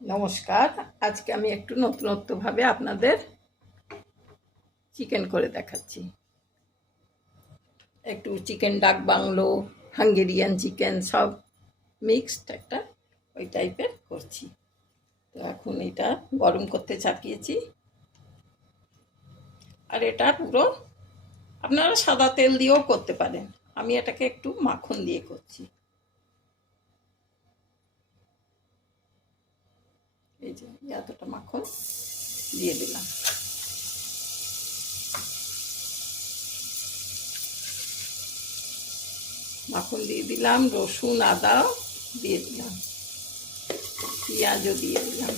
নমস্কার। আজকে আমি একটু নতুনত্বভাবে আপনাদের চিকেন করে দেখাচ্ছি। একটু চিকেন ডাক বাংলো, হাঙ্গেরিয়ান চিকেন সব মিক্সড একটা ওই টাইপের করছি। তো এখন এটা গরম করতে চাপিয়েছি। আর এটা পুরো আপনারা সাদা তেল দিয়েও করতে পারেন, আমি এটাকে একটু মাখন দিয়ে করছি। এই যে এতটা মাখন দিয়ে দিলাম। মাখন দিয়ে দিলাম, রসুন আদা দিয়ে দিলাম, পেঁয়াজও দিয়ে দিলাম,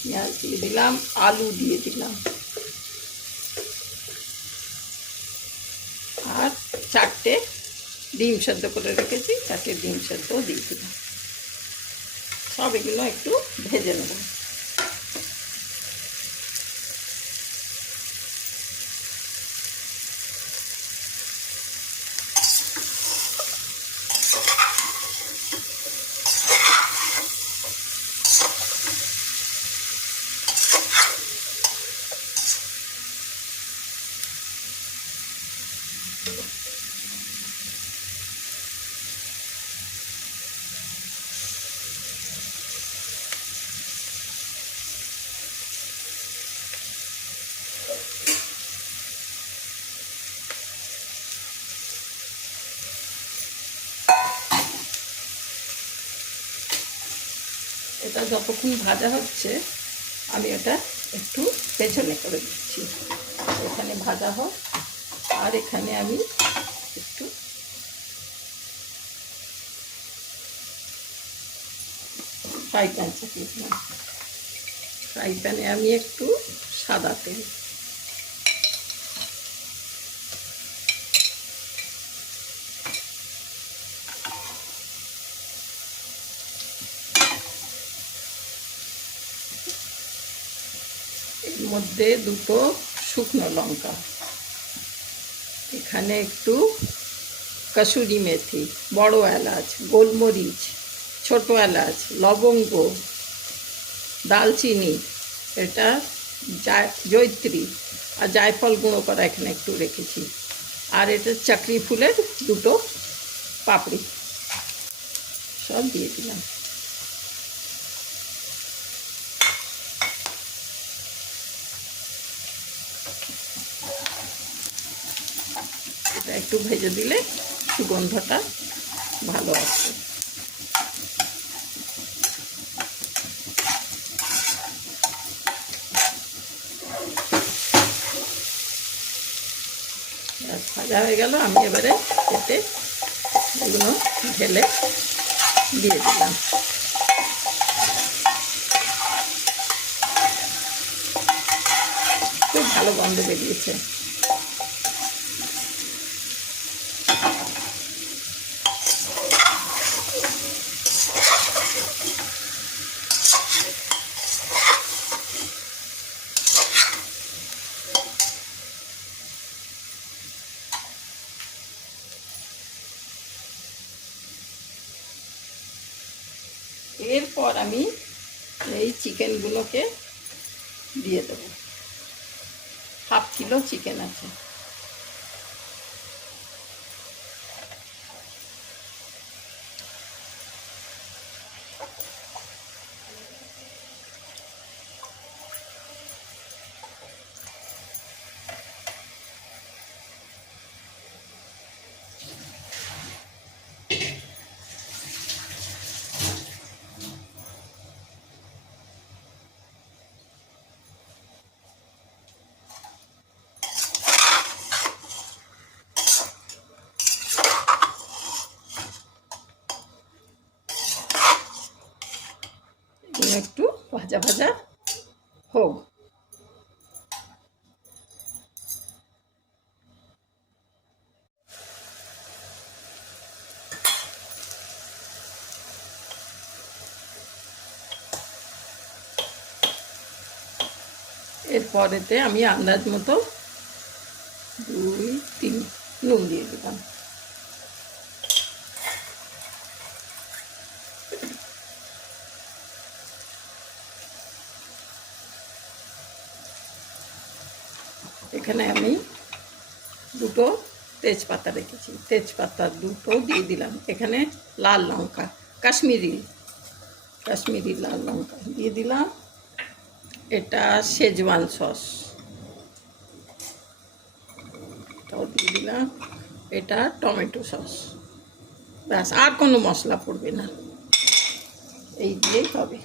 পেঁয়াজ দিয়ে দিলাম, আলু দিয়ে দিলাম, আর 4টে ডিম সেদ্ধ করে রেখেছি, 4টে ডিম সেদ্ধ দিয়ে দিলাম। সব এগুলো একটু ভেজে নেব। এটা যতক্ষণ ভাজা হচ্ছে আমি এটা একটু পেছনে করে দিচ্ছি, এখানে ভাজা হোক। আর এখানে আমি একটু ফ্রাই প্যান চাপিয়ে দিলাম। ফ্রাই প্যানে আমি একটু সাদা তেল, এর মধ্যে 2টো শুকনো লঙ্কা, এখানে একটু কসুরি মেথি, বড় এলাচ, গোলমরিচ, ছোট এলাচ, লবঙ্গ, দালচিনি, এটা জয়িত্রী আর জায়ফল গুঁড়ো করা এখানে একটু রেখেছি। আর এটা চাকরি ফুলের 2টো পাপড়ি, সব দিয়ে দিলাম। এটা একটু ভেজে দিলে সুগন্ধটা ভালো আসবে। ভাজা হয়ে গেল, আমি এবারে এতে এগুলো ঢেলে দিয়ে দিলাম। খুব ভালো গন্ধ বেরিয়েছে। এরপর আমি এই চিকেনগুলোকে দিয়ে দেবো। 1/2 কিলো চিকেন আছে। একটু ভাজা ভাজা হোক। এরপরেতে আমি আন্দাজ মতো 2-3 নুন দিয়ে দিলাম। এখানে আমি দুটো তেজপাতা রেখেছি, তেজপাতা দুটো দিয়ে দিলাম। এখানে লাল লঙ্কা, কাশ্মীরি লাল লঙ্কা দিয়ে দিলাম। এটা শেজওয়ান সস, এটাও দিয়ে দিলাম। এটা টমেটো সস। ব্যাস, আর কোনো মশলা পড়বে না, এই দিয়েই হবে।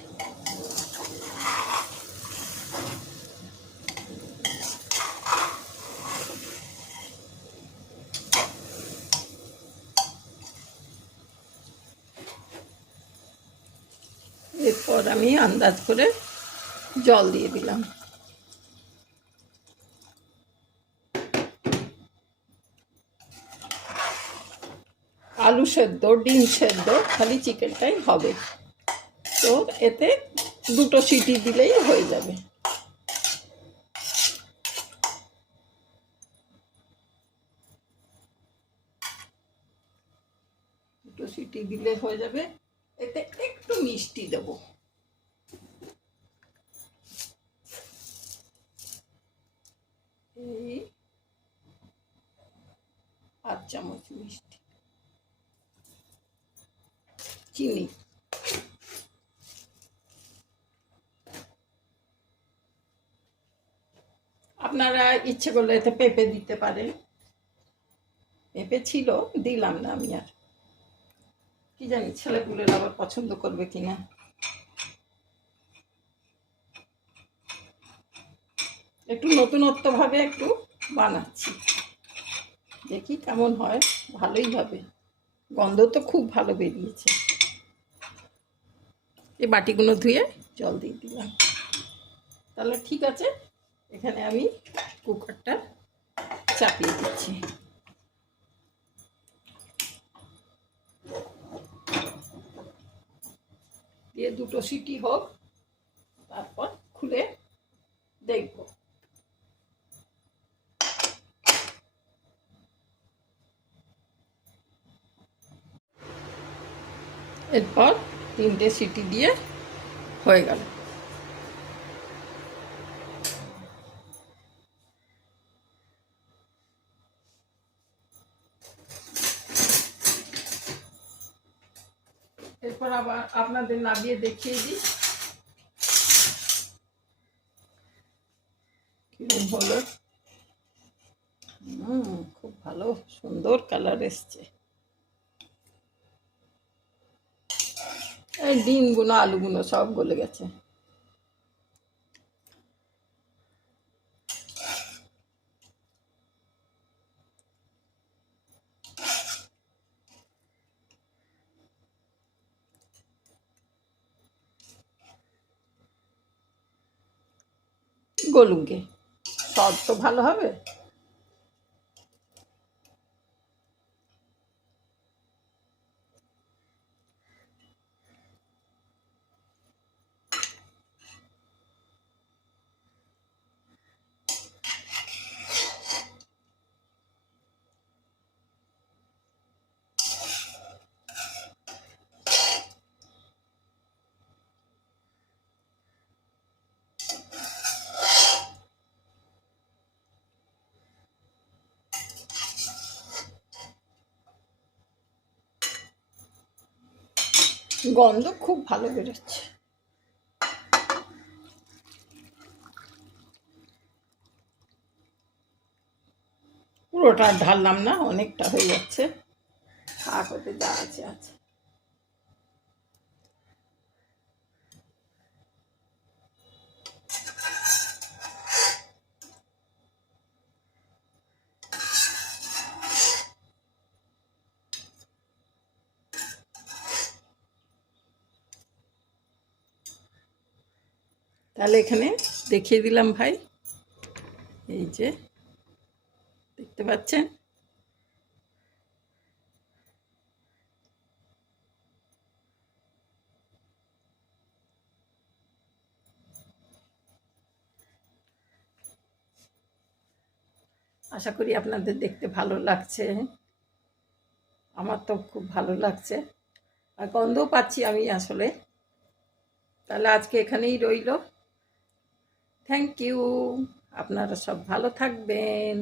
এরপর আমি আন্দাজ করে জল দিয়ে দিলাম। আলু সেদ্ধ, ডিম সেদ্ধ, খালি চিকেনটাই হবে। তো এতে দুটো সিটি দিলেই হয়ে যাবে। দুটো সিটি দিলে হয়ে যাবে। এতে একটু মিষ্টি দেব, এই 8 চামচ মিষ্টি। চিনি, আপনারা ইচ্ছে করলে এতে পেঁপে দিতে পারেন। পেঁপে ছিল, দিলাম না আমি। আর কি জানি ছেলেপুলের আবার পছন্দ করবে কিনা। একটু নতুনত্ব ভাবে একটু বানাচ্ছি, দেখি কেমন হয়। ভালোই হবে, গন্ধ তো খুব ভালো বেরিয়েছে। এই বাটিগুলো ধুয়ে জল দিয়ে দিলাম। তাহলে ঠিক আছে, এখানে আমি কুকারটা চাপিয়ে দিচ্ছি। দিয়ে দুটো সিটি হোক, তারপর খুলে দেখব। এরপর 3টে সিটি দিয়ে হয়ে গেল। এরপর আবার আপনাদের নামিয়ে দেখিয়ে দিই কিরকম হলো। খুব ভালো, সুন্দর কালার এসছে। এই ডিমগুলো, আলুগুলো সব গলে গেছে। গলুকে স্বাদ তো ভালো হবে। গন্ধ খুব ভালো বেরোচ্ছে। পুরোটা ঢাললাম না, অনেকটা হয়ে যাচ্ছে। থাক, ওতে যা আছে আছে। তাহলে এখানে দেখিয়ে দিলাম ভাই, এই যে দেখতে পাচ্ছেন। আশা করি আপনাদের দেখতে ভালো লাগছে। আমার তো খুব ভালো লাগছে, আর গন্ধও পাচ্ছি আমি আসলে। তাহলে আজকে এখানেই রইল। Thank you. আপনারা সব ভালো থাকবেন।